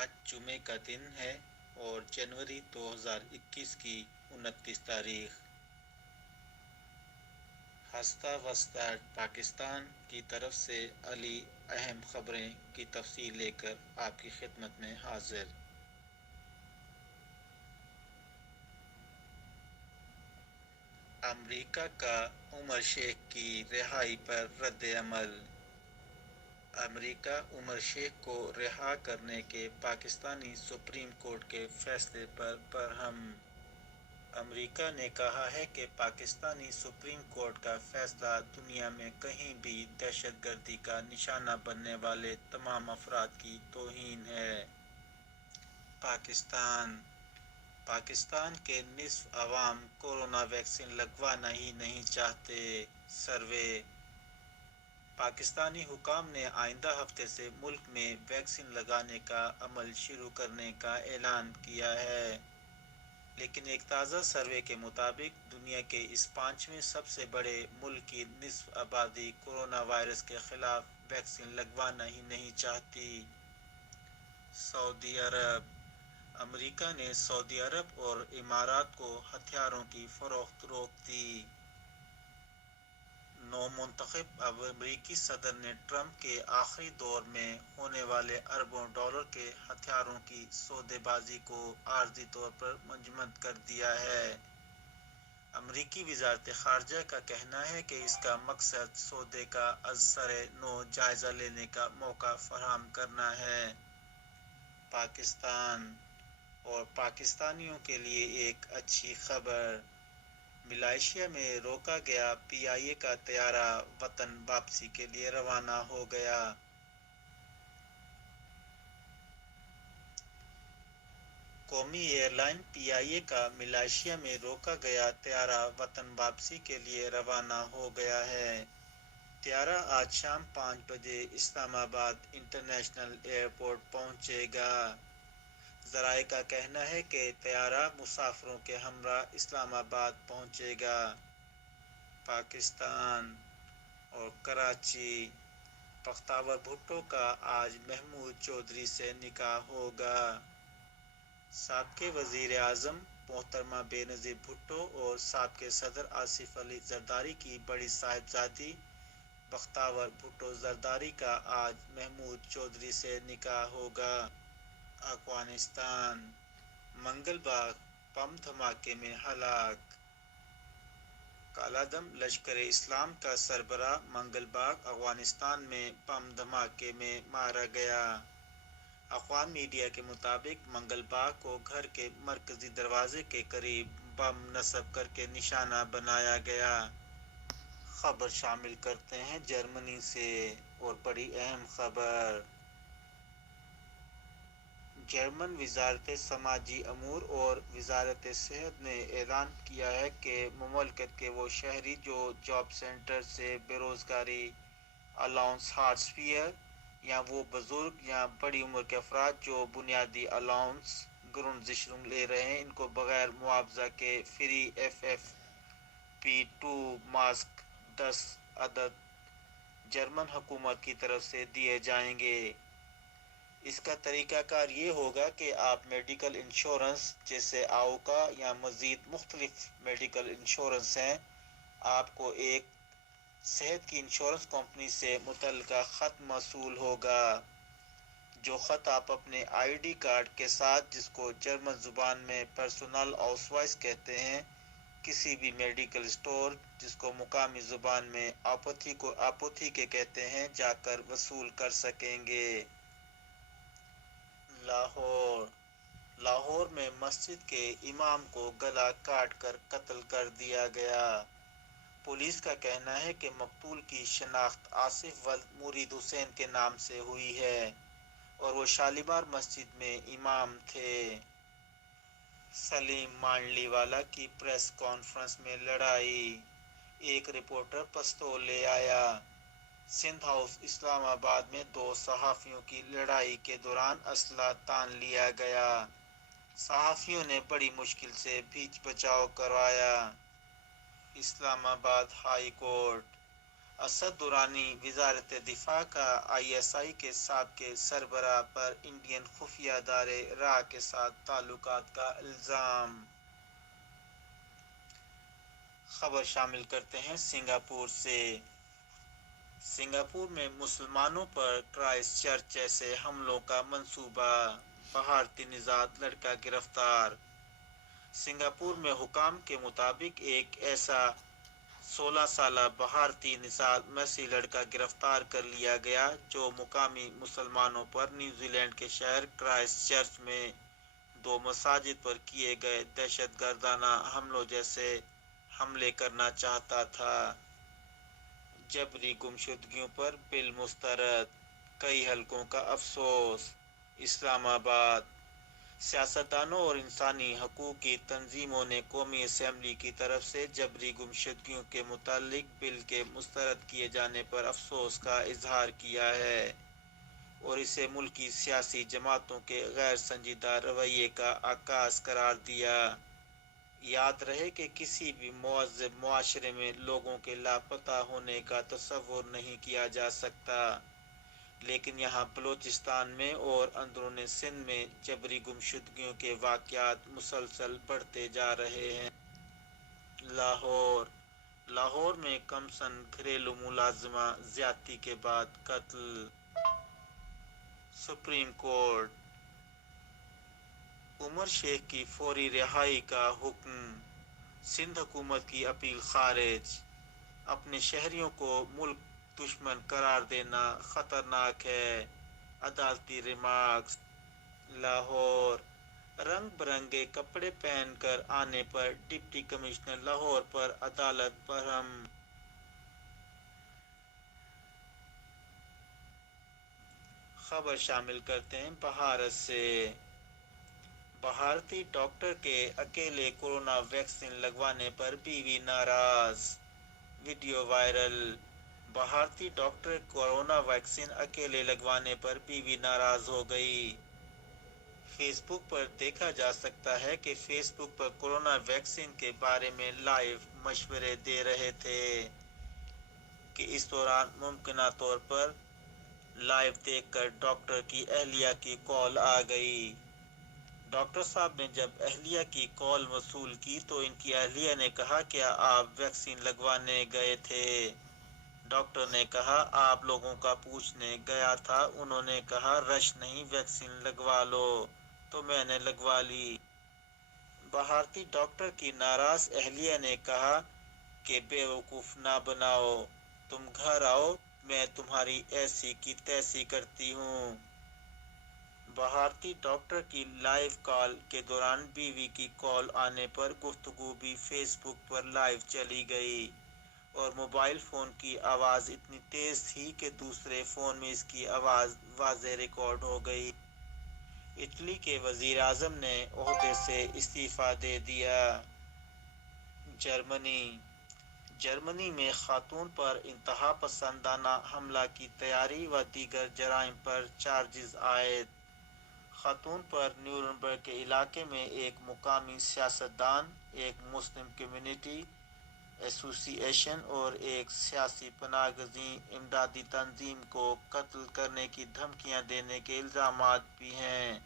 آج جمعے کا دن ہے اور جنوری 2021 کی 29 تاریخ۔ ہستہ وسطی پاکستان کی طرف سے علی اہم خبریں کی تفصیل لے کر آپ کی خدمت میں حاضر۔ امریکہ کا عمر شیخ کی رہائی پر رد عمل۔ امریکہ عمر شیخ کو رہا کرنے کے پاکستانی سپریم کورٹ کے فیصلے پر برہم۔ امریکہ نے کہا ہے کہ پاکستانی سپریم کورٹ کا فیصلہ دنیا میں کہیں بھی دہشت گردی کا نشانہ بننے والے تمام افراد کی توہین ہے۔ پاکستان کے نصف عوام کورونا ویکسین لگوانا ہی نہیں چاہتے۔ سروے۔ پاکستانی حکام نے آئندہ ہفتے سے ملک میں ویکسین لگانے کا عمل شروع کرنے کا اعلان کیا ہے، لیکن ایک تازہ سروے کے مطابق دنیا کے اس 5ویں سب سے بڑے ملک کی نصف آبادی کورونا وائرس کے خلاف ویکسین لگوانا ہی نہیں چاہتی۔ سعودی عرب۔ امریکہ نے سعودی عرب اور امارات کو ہتھیاروں کی فروخت روک دی۔ نو منتخب امریکی صدر نے ٹرمپ کے آخری دور میں ہونے والے اربوں ڈالر کے ہتھیاروں کی سودے بازی کو عارضی طور پر منجمد کر دیا ہے۔ امریکی وزارت خارجہ کا کہنا ہے کہ اس کا مقصد سودے کا از سر نو جائزہ لینے کا موقع فراہم کرنا ہے۔ پاکستان اور پاکستانیوں کے لیے ایک اچھی خبر۔ ملائیشیا میں روکا گیا پی آئی اے کا طیارہ وطن واپسی کے لیے روانہ ہو گیا۔ قومی ایئر لائن پی آئی اے کا ملائیشیا میں روکا گیا طیارہ وطن واپسی کے لیے روانہ ہو گیا ہے۔ طیارہ آج شام 5 بجے اسلام آباد انٹرنیشنل ایئرپورٹ پہنچے گا۔ ذرائع کا کہنا ہے کہ طیارہ مسافروں کے ہمراہ اسلام آباد پہنچے گا۔ پاکستان اور کراچی۔ بختیار بھٹو کا آج محمود چودھری سے نکاح ہوگا۔ سابق وزیر اعظم محترمہ بینظیر بھٹو اور سابق صدر آصف علی زرداری کی بڑی صاحبزادی بختیار بھٹو زرداری کا آج محمود چودھری سے نکاح ہوگا۔ افغانستان۔ منگل باغ بم دھماکے میں ہلاک۔ کالعدم لشکر اسلام کا سربراہ منگل باغ افغانستان میں بم دھماکے میں مارا گیا۔ افغان میڈیا کے مطابق منگل باغ کو گھر کے مرکزی دروازے کے قریب بم نصب کرکے نشانہ بنایا گیا۔ خبر شامل کرتے ہیں جرمنی سے اور بڑی اہم خبر۔ جرمن وزارت سماجی امور اور وزارت صحت نے اعلان کیا ہے کہ مملکت کے وہ شہری جو جاب سینٹر سے بے روزگاری الاؤنس ہارس فیئر یا وہ بزرگ یا بڑی عمر کے افراد جو بنیادی الاؤنس گرونزشرنگ لے رہے ہیں، ان کو بغیر معاوضہ کے فری FFP2 ماسک 10 عدد جرمن حکومت کی طرف سے دیے جائیں گے۔ اس کا طریقہ کار یہ ہوگا کہ آپ میڈیکل انشورنس جیسے آؤکا یا مزید مختلف میڈیکل انشورنس ہیں، آپ کو ایک صحت کی انشورنس کمپنی سے متعلقہ خط موصول ہوگا۔ جو خط آپ اپنے آئی ڈی کارڈ کے ساتھ، جس کو جرمن زبان میں پرسونل آؤسوائس کہتے ہیں، کسی بھی میڈیکل اسٹور، جس کو مقامی زبان میں آپوتھیکے کہتے ہیں، جا کر وصول کر سکیں گے۔ لاہور میں مسجد کے امام کو گلا کاٹ کر قتل کر دیا گیا۔ پولیس کا کہنا ہے کہ مقتول کی شناخت آصف ولد مرید حسین کے نام سے ہوئی ہے اور وہ شالیمار مسجد میں امام تھے۔ سلیم مانڈلی والا کی پریس کانفرنس میں لڑائی، ایک رپورٹر پستول لے آیا۔ سندھ ہاؤس اسلام آباد میں 2 صحافیوں کی لڑائی کے دوران اسلحہ تان لیا گیا۔ صحافیوں نے بڑی مشکل سے بیچ بچاؤ کروایا۔ اسلام آباد ہائی کورٹ۔ اسد درانی وزارت دفاع کا ISI کے سابق سربراہ پر انڈین خفیہ ادارے را کے ساتھ تعلقات کا الزام۔ خبر شامل کرتے ہیں سنگاپور سے۔ سنگاپور میں مسلمانوں پر کرائسٹ چرچ جیسے حملوں کا منصوبہ، بھارتی نژاد لڑکا گرفتار۔ سنگاپور میں حکام کے مطابق ایک ایسا 16 سالہ بھارتی نژاد مسیحی لڑکا گرفتار کر لیا گیا جو مقامی مسلمانوں پر نیوزی لینڈ کے شہر کرائسٹ چرچ میں 2 مساجد پر کیے گئے دہشت گردانہ حملوں جیسے حملے کرنا چاہتا تھا۔ جبری گمشدگیوں پر بل مسترد، کئی حلقوں کا افسوس۔ اسلام آباد۔ سیاستدانوں اور انسانی حقوق کی تنظیموں نے قومی اسمبلی کی طرف سے جبری گمشدگیوں کے متعلق بل کے مسترد کیے جانے پر افسوس کا اظہار کیا ہے اور اسے ملکی سیاسی جماعتوں کے غیر سنجیدہ رویے کا عکاس قرار دیا۔ یاد رہے کہ کسی بھی مہذب معاشرے میں لوگوں کے لاپتہ ہونے کا تصور نہیں کیا جا سکتا، لیکن یہاں بلوچستان میں اور اندرون سندھ میں جبری گمشدگیوں کے واقعات مسلسل بڑھتے جا رہے ہیں۔ لاہور میں کمسن گھریلو ملازمہ زیادتی کے بعد قتل۔ Supreme court. عمر شیخ کی فوری رہائی کا حکم، سندھ حکومت کی اپیل خارج۔ اپنے شہریوں کو ملک دشمن قرار دینا خطرناک ہے، عدالتی ریمارکس۔ لاہور۔ رنگ برنگے کپڑے پہن کر آنے پر ڈپٹی کمشنر لاہور پر عدالت برہم۔ خبر شامل کرتے ہیں بھارت سے۔ بھارتی ڈاکٹر کے اکیلے کورونا ویکسین لگوانے پر بیوی ناراض، ویڈیو وائرل۔ بھارتی ڈاکٹر کورونا ویکسین اکیلے لگوانے پر بیوی ناراض ہو گئی۔ فیس بک پر دیکھا جا سکتا ہے کہ فیس بک پر کورونا ویکسین کے بارے میں لائیو مشورے دے رہے تھے کہ اس دوران ممکنہ طور پر لائیو دیکھ کر ڈاکٹر کی اہلیہ کی کال آ گئی۔ ڈاکٹر صاحب نے جب اہلیہ کی کال وصول کی تو ان کی اہلیہ نے کہا کیا آپ ویکسین لگوانے گئے تھے؟ ڈاکٹر نے کہا آپ لوگوں کا پوچھنے گیا تھا، انہوں نے کہا رش نہیں ویکسین لگوا لو، تو میں نے لگوا لی۔ بھارتی ڈاکٹر کی ناراض اہلیہ نے کہا کہ بیوقوف نہ بناؤ، تم گھر آؤ، میں تمہاری ایسی کی تیسی کرتی ہوں۔ بھارتی ڈاکٹر کی لائیو کال کے دوران بیوی کی کال آنے پر گفتگو بھی فیس بک پر لائیو چلی گئی اور موبائل فون کی آواز اتنی تیز تھی کہ دوسرے فون میں اس کی آواز واضح ریکارڈ ہو گئی۔ اٹلی کے وزیر اعظم نے عہدے سے استعفیٰ دے دیا۔ جرمنی میں خاتون پر انتہا پسندانہ حملہ کی تیاری و دیگر جرائم پر چارجز عائد۔ خاتون پر نیورنبرگ کے علاقے میں ایک مقامی سیاستدان، ایک مسلم کمیونٹی ایسوسی ایشن اور ایک سیاسی پناہ گزین امدادی تنظیم کو قتل کرنے کی دھمکیاں دینے کے الزامات بھی ہیں۔